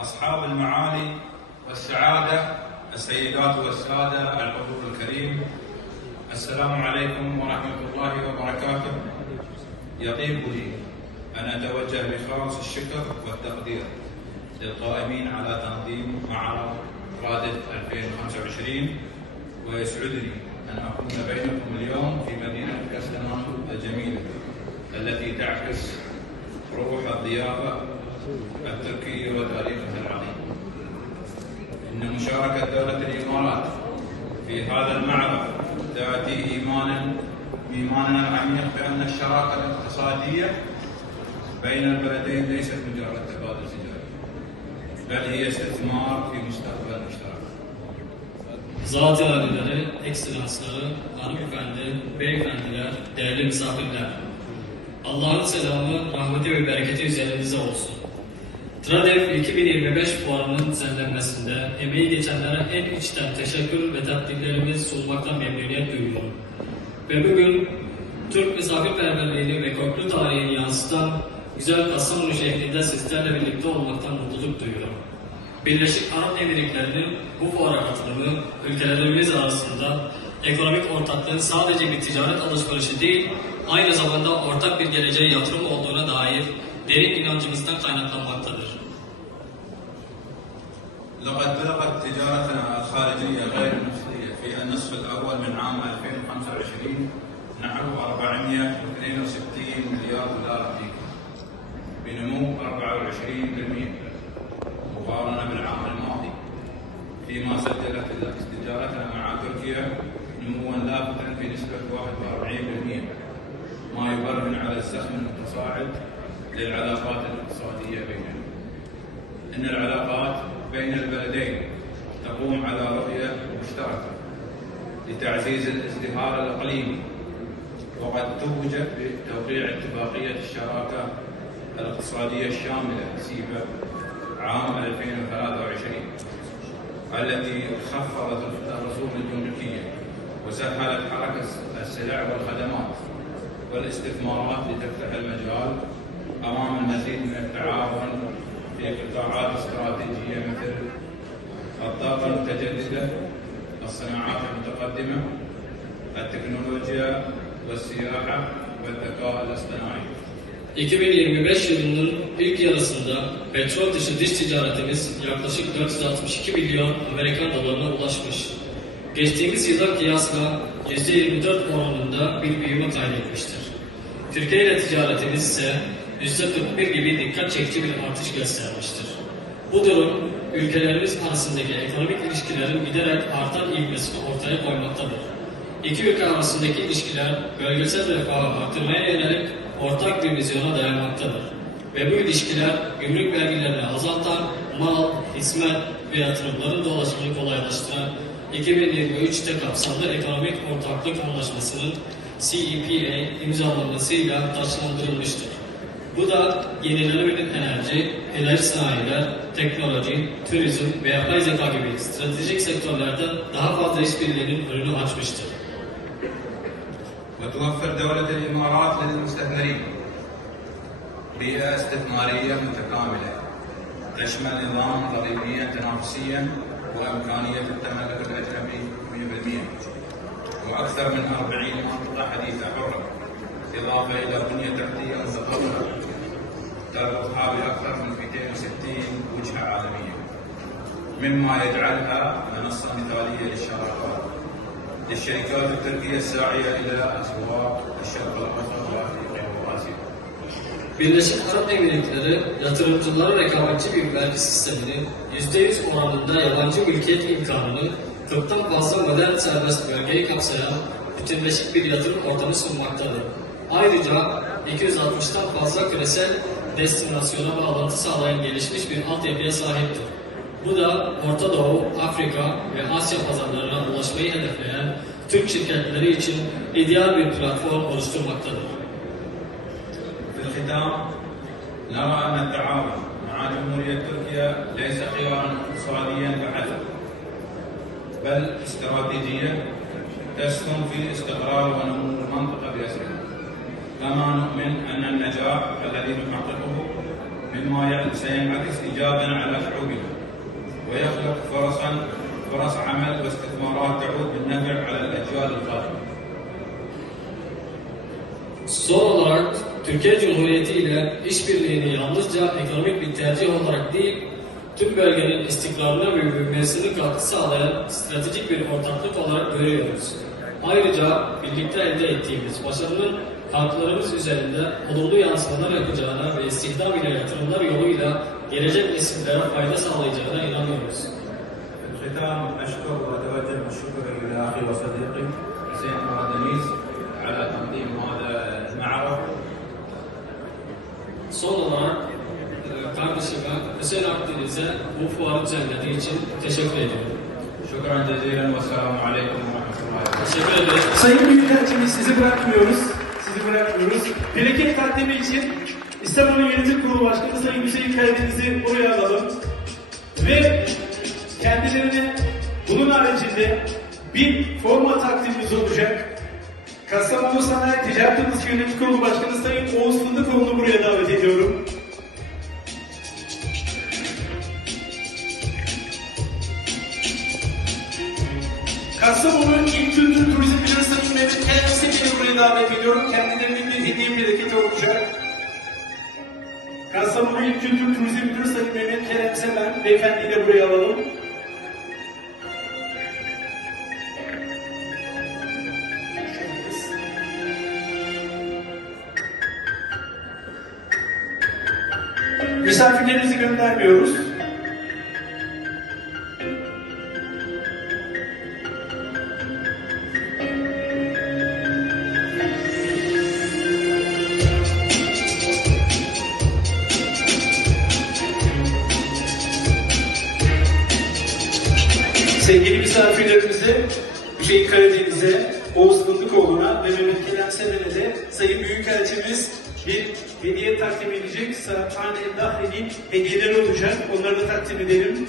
أصحاب المعالي والسعادة السيدات والسادة الحضور الكريم. السلام عليكم ورحمة الله وبركاته. يطيب لي أن أتوجه بخالص الشكر والتقدير للقائمين على تنظيم معرض رادة 2025 ويسعدني أن أكون بينكم اليوم في مدينة كسلمان الجميلة التي تعكس روح الضيافة التركية العظيم إن مشاركة دولة الإمارات في هذا المعرض تأتي إيمانا إيماننا العميق بأن الشراكة الاقتصادية بين البلدين ليست مجرد تبادل تجاري بل هي استثمار في مستقبل مشترك Zat-ı alileri, ekselansları, hanımefendi, beyefendiler, değerli misafirler. Allah'ın selamı, rahmeti ve bereketi üzerinize olsun. TRADEV 2025 fuarının düzenlenmesinde emeği geçenlere en içten teşekkür ve takdirlerimi sunmaktan memnuniyet duyuyorum. Ve bugün Türk misafirperverliğini ve köklü tarihini yansıtan güzel Kastamonu şehrinde sizlerle birlikte olmaktan mutluluk duyuyorum. Birleşik Arap Emirlikleri'nin bu fuara katılımı ülkelerimiz arasında ekonomik ortaklığın sadece bir ticaret alışverişi değil, aynı zamanda ortak bir geleceğe yatırım olduğuna dair derin inancımızdan kaynaklanmaktadır. لقد بلغت تجارتنا الخارجية غير المصرية في النصف الأول من عام 2025 نحو 462 مليار دولار أمريكي. بنمو 24% مقارنة بالعام الماضي. فيما سجلت تجارتنا مع تركيا نموا لافتا في نسبة 41% ما يبرهن على الزخم المتصاعد للعلاقات الاقتصادية بيننا أن العلاقات بين البلدين تقوم على رؤية مشتركة لتعزيز الازدهار الإقليمي وقد توجت بتوقيع اتفاقية الشراكة الاقتصادية الشاملة سيبا عام 2023 التي خفضت الرسوم الجمركية وسهلت حركة السلع والخدمات والاستثمارات لتفتح المجال أمام المزيد من التعاون في قطاعات استراتيجية مثل الطاقة المتجددة الصناعات المتقدمة التكنولوجيا والسياحة والذكاء الاصطناعي 2025 yılının ilk yarısında petrol dışı dış ticaretimiz yaklaşık 462 milyon Amerikan dolarına ulaşmış. Geçtiğimiz yıla kıyasla %24 oranında bir büyüme kaydetmiştir. Türkiye ile ticaretimiz ise %41 gibi dikkat çekici bir artış göstermiştir. Bu durum ülkelerimiz arasındaki ekonomik ilişkilerin giderek artan ivmesini ortaya koymaktadır. İki ülke arasındaki ilişkiler bölgesel refahı artırmaya yönelik ortak bir vizyona dayanmaktadır. Ve bu ilişkiler gümrük vergilerini azaltan, mal, hizmet ve yatırımların dolaşımını kolaylaştıran 2023'te kapsamlı ekonomik ortaklık anlaşmasının CEPA imzalanmasıyla taçlandırılmıştır. Bu da yenilenebilir enerji, enerji sanayiler, teknoloji, turizm ve yapay zeka gibi stratejik sektörlerde daha fazla işbirliğinin önünü açmıştır. وتوفر دولة الإمارات للمستثمرين بيئة استثمارية متكاملة تشمل نظام رقيبيا تنافسيا وإمكانية التملك الأجنبي 100% وأكثر من 40 منطقة حديثة حرة إضافة إلى بنية تحتية متطورة تربطها بأكثر من 260 وجهة عالمية مما يجعلها منصة مثالية للشراكات للشركات التركية الساعية إلى أسواق الشرق الأوسط وأفريقيا وآسيا. Birleşik Arap Emirlikleri yatırımcılara rekabetçi bir vergi sistemini %100 oranında yabancı mülkiyet imkanını 40'tan fazla modern serbest bölgeyi kapsayan bütünleşik bir yatırım ortamı sunmaktadır. Ayrıca 260'tan fazla küresel destinasyona bağlantı sağlayan gelişmiş bir altyapıya sahiptir. Bu da Orta Doğu, Afrika ve Asya pazarlarına ulaşmayı hedefleyen Türk şirketleri için ideal bir platform oluşturmaktadır. في الختام نرى أن التعاون مع جمهورية تركيا ليس خيارا اقتصاديا فحسب بل استراتيجية تسهم في استقرار ونمو المنطقة بأسرها كما نؤمن أن النجاح الذي نحققه مما سينعكس إيجابا على شعوبنا ويخلق فرصا فرص عمل واستثمارات تعود بالنفع على الأجيال القادمة. Son olarak Türkiye Cumhuriyeti ile işbirliğini yalnızca ekonomik bir tercih olarak değil, tüm bölgenin istikrarına ve büyümesine katkı sağlayan stratejik bir ortaklık olarak görüyoruz. Ayrıca birlikte elde ettiğimiz başarının halklarımız üzerinde olumlu yansımalar yapacağına ve istihdam ile yatırımlar yoluyla gelecek nesillere fayda sağlayacağına inanıyoruz. في الختام أشكر وأتوجه بالشكر إلى أخي وصديقي حسين فرادنيس على تنظيم هذا المعرض Son olarak e, kardeşime Hüseyin Akdeniz'e bu fuarı düzenlediği için teşekkür ediyorum. شكرا جزيلا والسلام عليكم ورحمة الله وبركاته. Teşekkür ederim. Sayın Büyükelçimiz sizi bırakmıyoruz. Sizi bırakmıyoruz. Plaket takdimi için İstanbul Yönetim Kurulu Başkanı Sayın Hüseyin Karadeniz'i buraya alalım. Ve kendilerine bunun haricinde bir forma takdimimiz olacak. Kastamonu Sanayi Ticaret Odası Yönetim Kurulu Başkanı Sayın Oğuz Fındıkoğlu'nu buraya davet ediyorum. Kastamonu İl Kültür Turizm Müdürü Sayın Mehmet buraya davet ediyorum. Kendilerinin bir hediye plaketi olacak. Kastamonu İl Kültür Turizm Müdürü Sayın Mehmet Kerem Semen beyefendiyi de buraya alalım. Misafirlerimizi göndermiyoruz. Sevgili misafirlerimize, Hüseyin Karadeniz'e, Oğuz Fındıkoğlu'na ve Mehmet Kerem Seven'e de Sayın Büyükelçimiz bir hediye takdim edecek. Sarathane Dahri'nin hediyeleri olacak. Onları da takdim edelim.